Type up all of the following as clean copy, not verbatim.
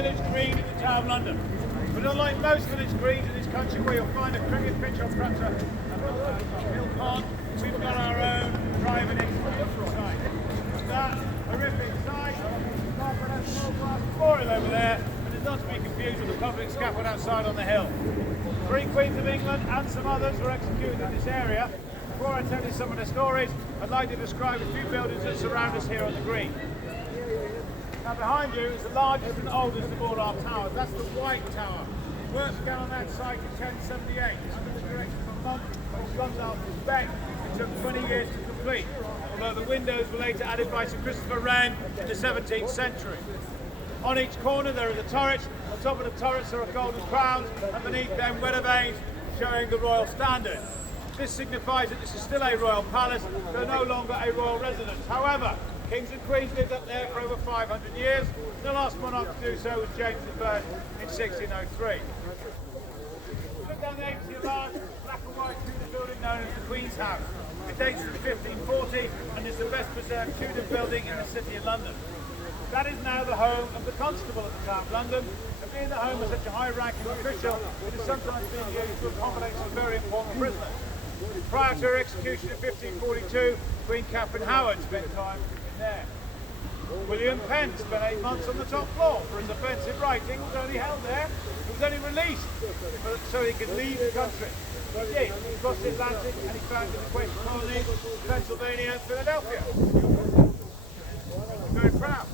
village green in the Tower of London. But unlike most village greens in this country where you'll find a cricket pitch or perhaps a mill pond, we've got our own private exhibition site. That horrific site, a small glass memorial over there, and it's not to be confused with the public scaffold outside on the hill. 3 Queens of England and some others were executed in this area. Before I tell you some of their stories, I'd like to describe a few buildings that surround us here on the green. Now behind you is the largest and oldest of all our towers. That's the White Tower. Work began on that site in 1078 under the direction of a monk whose lungs after his back. It took 20 years to complete, although the windows were later added by Sir Christopher Wren in the 17th century. On each corner there is a turret. On top of the turrets there are golden crowns, and beneath them weather vanes showing the royal standard. This signifies that this is still a royal palace, though no longer a royal residence. However, kings and queens lived up there for over 500 years. The last monarch to do so was James I in 1603. Look down there, you see a large black and white Tudor building known as the Queen's House. It dates from 1540 and is the best preserved Tudor building in the City of London. That is now the home of the Constable of the Tower of London, and being the home of such a high-ranking official, it is sometimes being used to accommodate some very important prisoners. Prior to her execution in 1542, Queen Catherine Howard spent time in there. William Penn spent 8 months on the top floor for his offensive writing. Was only held there. He was only released so he could leave the country. He did. He crossed the Atlantic and he founded the Quaker colonies, Pennsylvania and Philadelphia. I'm very proud.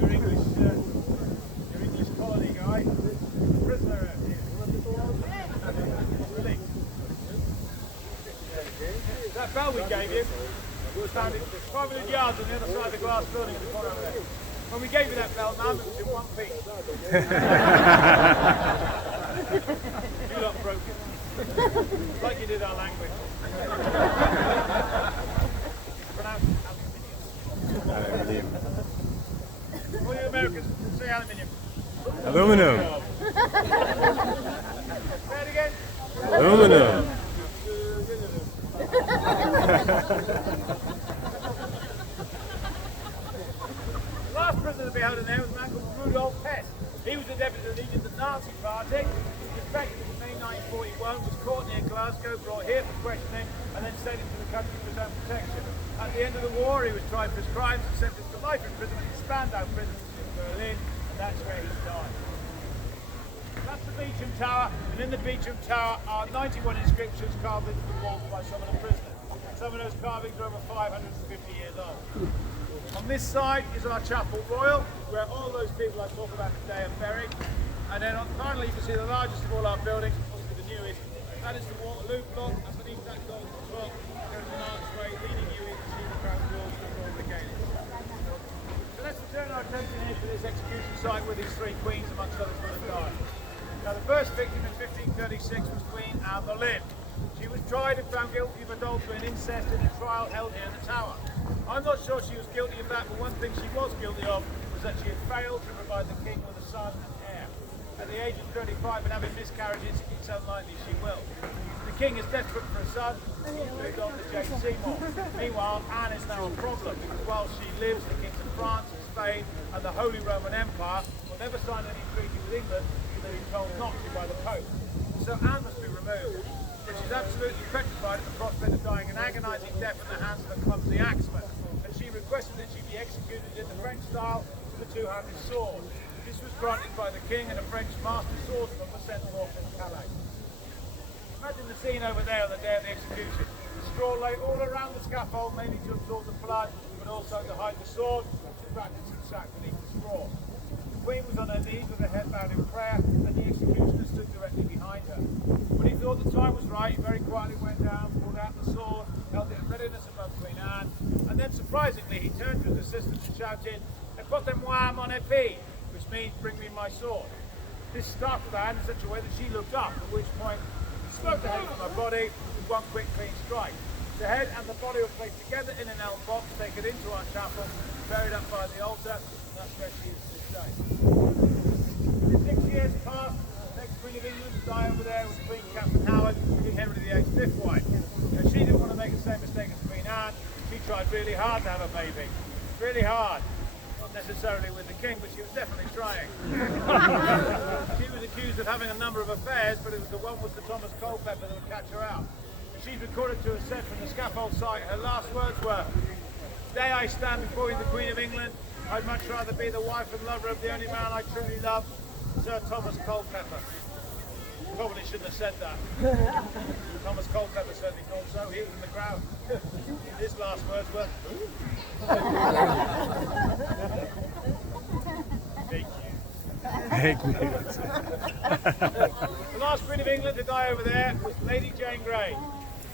Your English colony guy, prisoner here. That bell we gave you was found 500 yards on the other side of the glass building in the corner over there. When we gave you that bell, ma'am, it was in one piece. You lot broke it. Like you did our language. It's pronounced aluminium. All you Americans say aluminium. Aluminum. Say it again. Aluminum. The last prisoner to be held in there was a man called Rudolf Hess. He was the deputy leader of the Nazi Party. He was suspected in May 1941, was caught near Glasgow, brought here for questioning, and then sent into the country for his own protection. At the end of the war, he was tried for his crimes and sentenced to life imprisonment in Spandau prison in Berlin, and that's where he died. That's the Beauchamp Tower, and in the Beauchamp Tower are 91 inscriptions carved into the walls by some of the prisoners. Some of those carvings are over 550 years old. On this side is our Chapel Royal, where all those people I talk about today are buried. And then finally you can see the largest of all our buildings, obviously the newest. That is the Waterloo block, and beneath that golden clock there is an archway leading you in to see the crown jewels and all the gates. So let's turn our attention here to this execution site where these 3 queens amongst others would have died. Now the first victim in 1536 was Queen Anne Boleyn. She was tried and found guilty of adultery and incest in a trial held here in the Tower. I'm not sure she was guilty of that, but one thing she was guilty of was that she had failed to provide the king with a son and heir. At the age of 35 and having miscarriages, it's unlikely she will. The king is desperate for a son, and he's moved on to James Seymour. Meanwhile, Anne is now a problem, because while she lives, the kings of France, Spain, and the Holy Roman Empire will never sign any treaty with England, because they've been told not to by the Pope. So Anne must be removed. But she's absolutely petrified at the prospect of dying an agonising death in the hands of a clumsy axeman, and she requested that she be executed in the French style with a 2-handed sword. This was granted by the king, and a French master swordsman was sent forth from Calais. Imagine the scene over there on the day of the execution. The straw lay all around the scaffold, mainly to absorb the blood, but also to hide the sword, which was wrapped in some sack beneath the straw. The queen was on her knees with her head bowed in prayer, and the executioner stood directly behind her. When he thought the time was right, he very quietly went down, pulled out the sword, held it in readiness above Queen Anne, and then surprisingly he turned to his assistant and shouted, "Apportez-moi mon épée," which means "bring me my sword." This startled Anne in such a way that she looked up, at which point he smote the head from her body with one quick clean strike. The head and the body were placed together in an elm box, taken into our chapel, buried up by the altar, and that's where she is to this day. 6 years passed, the next Queen of England to die over there was Queen Catherine Howard, King Henry VIII's 5th wife. Now, she didn't want to make the same mistake as Queen Anne. She tried really hard to have a baby. Really hard. Not necessarily with the king, but she was definitely trying. She was accused of having a number of affairs, but it was the one with the Thomas Culpeper that would catch her out. And she's recorded to have said from the scaffold site, her last words were, "Today I stand before you, the Queen of England. I'd much rather be the wife and lover of the only man I truly love, Sir Thomas Culpeper." Probably shouldn't have said that. Thomas Culpeper certainly thought so. He was in the crowd. His last words were, "Thank you." Thank you. The last Queen of England to die over there was Lady Jane Grey.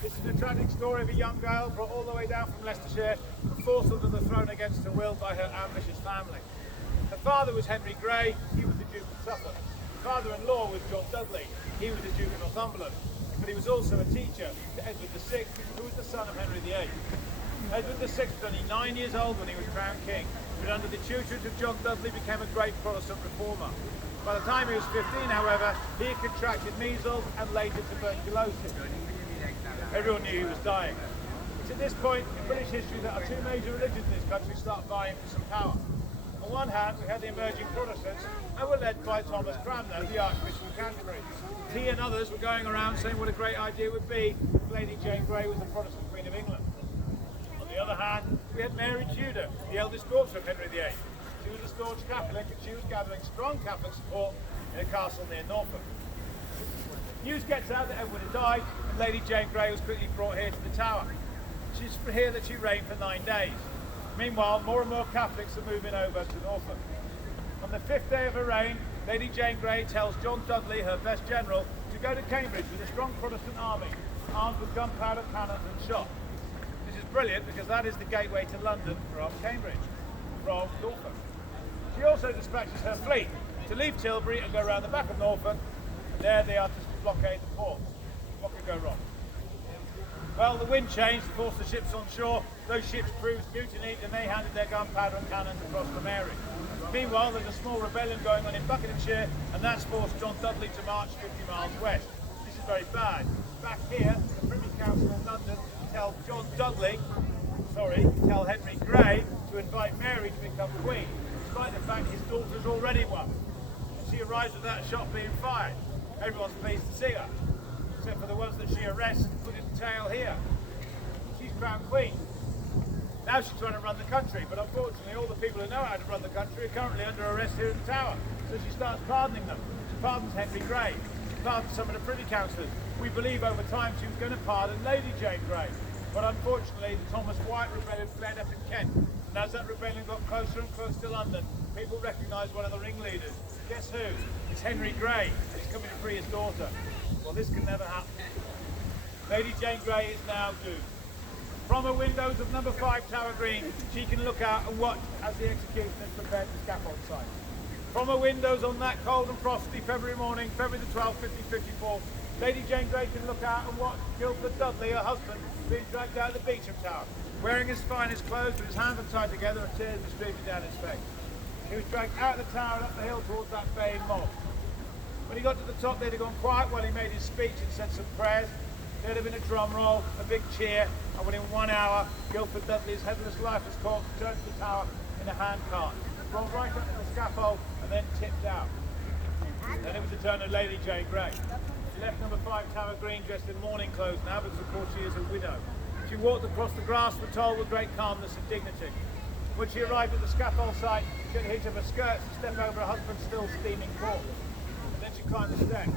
This is a tragic story of a young girl brought all the way down from Leicestershire and forced onto the throne against her will by her ambitious family. Her father was Henry Grey, he was the Duke of Suffolk. Her father-in-law was John Dudley, he was the Duke of Northumberland. But he was also a teacher to Edward VI, who was the son of Henry VIII. Edward VI was only 9 years old when he was crowned king, but under the tutorage of John Dudley became a great Protestant reformer. By the time he was 15, however, he had contracted measles and later tuberculosis. Everyone knew he was dying. It's at this point in British history that our two major religions in this country start vying for some power. On one hand, we had the emerging Protestants, and were led by Thomas Cranmer, the Archbishop of Canterbury. He and others were going around saying what a great idea it would be if Lady Jane Grey was the Protestant Queen of England. On the other hand, we had Mary Tudor, the eldest daughter of Henry VIII. She was a staunch Catholic, and she was gathering strong Catholic support in a castle near Norfolk. News gets out that Edward had died, and Lady Jane Grey was quickly brought here to the Tower. She's here that she reigned for 9 days. Meanwhile, more and more Catholics are moving over to Norfolk. On the 5th day of her reign, Lady Jane Grey tells John Dudley, her best general, to go to Cambridge with a strong Protestant army, armed with gunpowder, cannons and shot. This is brilliant because that is the gateway to London from Cambridge, from Norfolk. She also dispatches her fleet to leave Tilbury and go around the back of Norfolk, and there they are to blockade the port. What could go wrong? Well, the wind changed to force the ships on shore. Those ships' crews mutinied and they handed their gunpowder and cannons across the Mary. Meanwhile, there's a small rebellion going on in Buckinghamshire, and that's forced John Dudley to march 50 miles west. This is very bad. Back here, the Privy Council in London tell Henry Grey to invite Mary to become Queen, despite the fact his daughter has already won. And she arrives without a shot being fired. Everyone's pleased to see her, except for the ones that she arrests and put in tail here. She's crowned Queen. Now she's trying to run the country, but unfortunately all the people who know how to run the country are currently under arrest here in the Tower. So she starts pardoning them. She pardons Henry Grey. She pardons some of the Privy Councillors. We believe over time she was going to pardon Lady Jane Grey. But unfortunately the Thomas White rebellion flared up in Kent. And as that rebellion got closer and closer to London, people recognised one of the ringleaders. Guess who? It's Henry Grey. He's coming to free his daughter. Well, this can never happen. Lady Jane Grey is now doomed. From her windows of number 5 Tower Green, she can look out and watch as the executioners prepare the scaffold site. From her windows on that cold and frosty February morning, February the 12th, 1554, Lady Jane Grey can look out and watch Guildford Dudley, her husband, being dragged out of the Beauchamp Tower, wearing his finest clothes with his hands tied together and tears were streaming down his face. He was dragged out of the tower and up the hill towards that baying mob. When he got to the top, they'd have gone quiet while he made his speech and said some prayers. There'd have been a drum roll, a big cheer, and within 1 hour, Guildford Dudley's headless lifeless corpse returned to the tower in a hand cart, brought right up to the scaffold, and then tipped out. Then it was the turn of Lady Jane Grey. She left number 5 Tower Green dressed in mourning clothes now, because of course she is a widow. She walked across the grass, we're told, with great calmness and dignity. When she arrived at the scaffold site, she had a hitch of her skirts to step over her husband's still steaming corpse. And then she climbed the steps.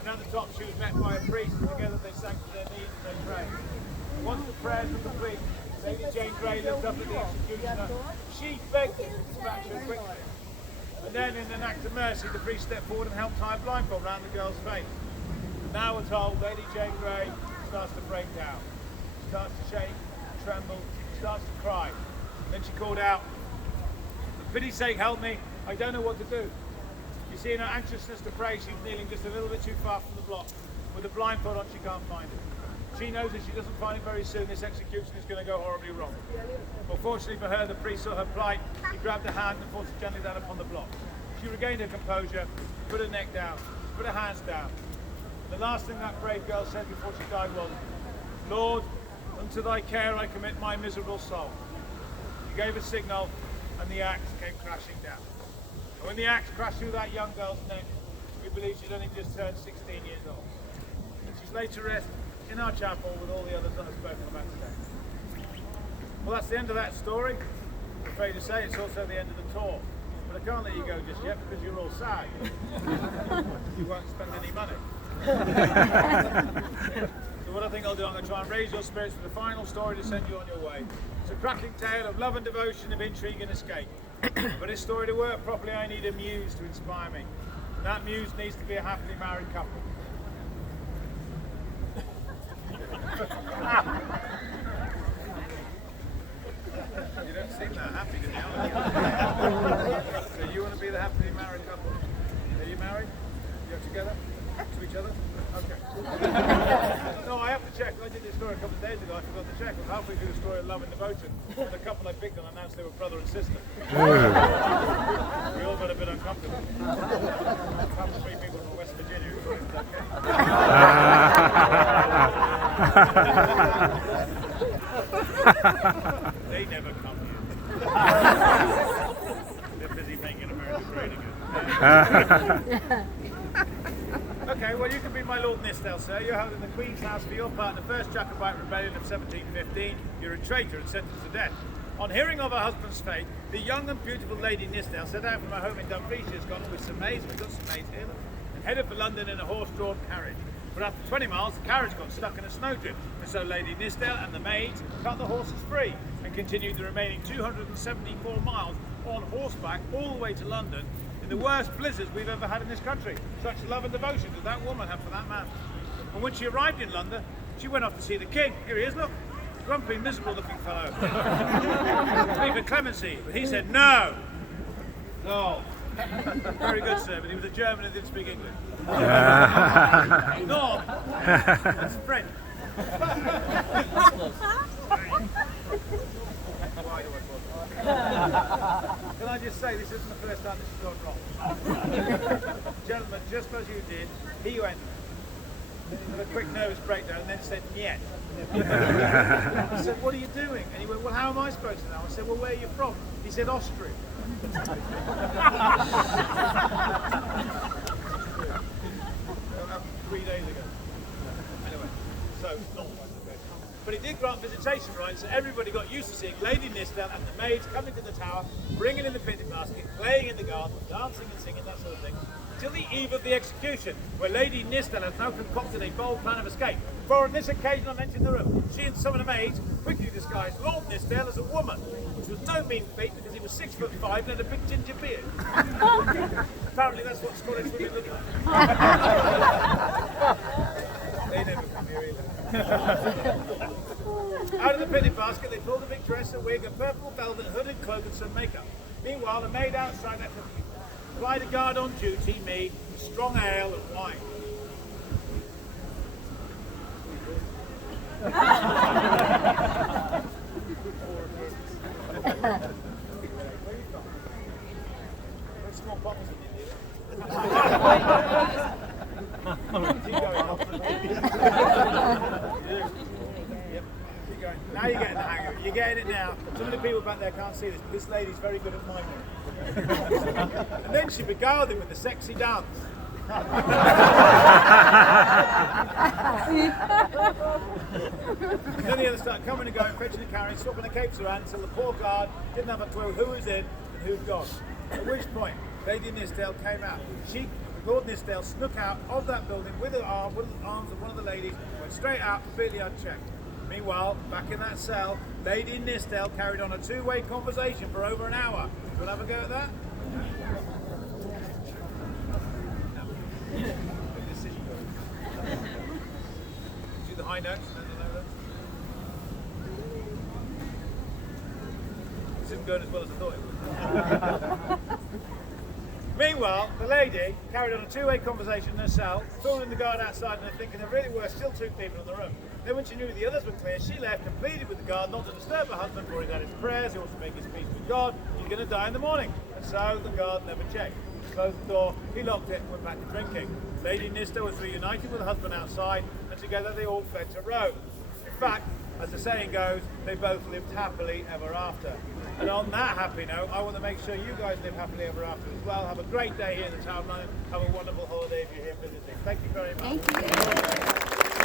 And at the top she was met by a priest, and together they sank to their knees and they prayed. Once the prayers were complete, Lady Jane Grey looked up at the executioner. She begged him to dispatch her quickly. And then in an act of mercy, the priest stepped forward and helped tie a blindfold round the girl's face. And now we're told Lady Jane Grey starts to break down. She starts to shake, tremble, starts to cry. And then she called out, "For pity's sake, help me, I don't know what to do." You see, in her anxiousness to pray, she's kneeling just a little bit too far from the block. With the blindfold on, she can't find it. She knows if she doesn't find it very soon, this execution is going to go horribly wrong. But fortunately for her, the priest saw her plight. He grabbed her hand and forced her gently down upon the block. She regained her composure, put her neck down, put her hands down. The last thing that brave girl said before she died was, "Lord, unto thy care I commit my miserable soul." She gave a signal, and the axe came crashing down. And when the axe crashed through that young girl's neck, we believe she'd only just turned 16 years old. And she's laid to rest in our chapel with all the others that I've spoken about today. Well, that's the end of that story. I'm afraid to say it's also the end of the tour. But I can't let you go just yet because you're all sad. You won't spend any money. So what I think I'll do, I'm going to try and raise your spirits with the final story to send you on your way. It's a crackling tale of love and devotion, of intrigue and escape. For this story to work properly, I need a muse to inspire me. And that muse needs to be a happily married couple. You don't seem that happy to me, So you want to be the happily married couple? Are you married? You're together? To each other? Okay. No, I have to check. I did this story a couple of days ago. I forgot to check. I was halfway through the story of love and devotion. And the couple I picked on announced they were brother and sister. We all got a bit uncomfortable. Half the 3 people from West Virginia who thought it was okay. They never come here. They're busy making America great again. Okay, well, you can be my Lord Nithsdale, sir. You're held in the Queen's house for your part in the first Jacobite rebellion of 1715. You're a traitor and sentenced to death. On hearing of her husband's fate, the young and beautiful Lady Nithsdale set out from her home in Dumfriesshire, Scotland, with some maids, we've got some maids here, and headed for London in a horse-drawn carriage. But after 20 miles, the carriage got stuck in a snowdrift, and so Lady Nithsdale and the maids cut the horses free and continued the remaining 274 miles on horseback all the way to London, the worst blizzards we've ever had in this country. Such love and devotion did that woman have for that man. And when she arrived in London, she went off to see the king. Here he is, look. Grumpy, miserable looking fellow. Plead for clemency, but he said no. No. Very good, sir, but he was a German and didn't speak English. No. That's French. Why do I bother? Can I just say, this isn't the first time this has gone wrong. Gentlemen, just as you did, he went with a quick nervous breakdown and then said, "Niet." I said, "What are you doing?" And he went, "Well, how am I supposed to know?" I said, "Well, where are you from?" He said, "Austria." 3 days ago. Anyway, so not quite the best. But it did grant visitation rights, so everybody got used to seeing Lady Nithsdale and the maids coming to the tower, bringing in the picnic basket, playing in the garden, dancing and singing, that sort of thing, till the eve of the execution, where Lady Nithsdale has now concocted a bold plan of escape. For on this occasion I mentioned the room, she and some of the maids quickly disguised Lord Nithsdale as a woman, which was no mean feat because he was 6'5" and had a big ginger beard. Apparently that's what Scottish women look like. They never come here either. Out of the picnic basket they pulled a big dress, a wig, a purple velvet hooded cloak and some makeup. Meanwhile, the maid outside that applied a guard on duty, me, strong ale and wine. Small bottles in here. Yep. Keep going. Now you're getting the hang of it. You're getting it now. Some of the people back there can't see this, but this lady's very good at miming. And then she beguiled him with the sexy dance. And then the others started coming and going, fetching the carriage, swapping the capes around until the poor guard didn't have a clue who was in and who'd gone. At which point, Lady Nithsdale came out. She, Lord Nithsdale, snuck out of that building with her arm, with the arms of one of the ladies, went straight out, completely unchecked. Meanwhile, back in that cell, Lady Nithsdale carried on a two-way conversation for over an hour. Do you want to have a go at that? Do the high notes and then the low notes. This isn't going as well as I thought it would. Meanwhile, the lady carried on a two-way conversation in her cell, fooling the guard outside and thinking there really were still two people in the room. Then when she knew the others were clear, she left and pleaded with the guard not to disturb her husband before he's had his prayers, he wants to make his peace with God, he's going to die in the morning. And so the guard never checked. He closed the door, he locked it and went back to drinking. Lady Nithsdale was reunited with her husband outside and together they all fled to Rome. In fact, as the saying goes, they both lived happily ever after. And on that happy note, I want to make sure you guys live happily ever after as well. Have a great day here in the town of London. Have a wonderful holiday if you're here visiting. Thank you very much. Thank you.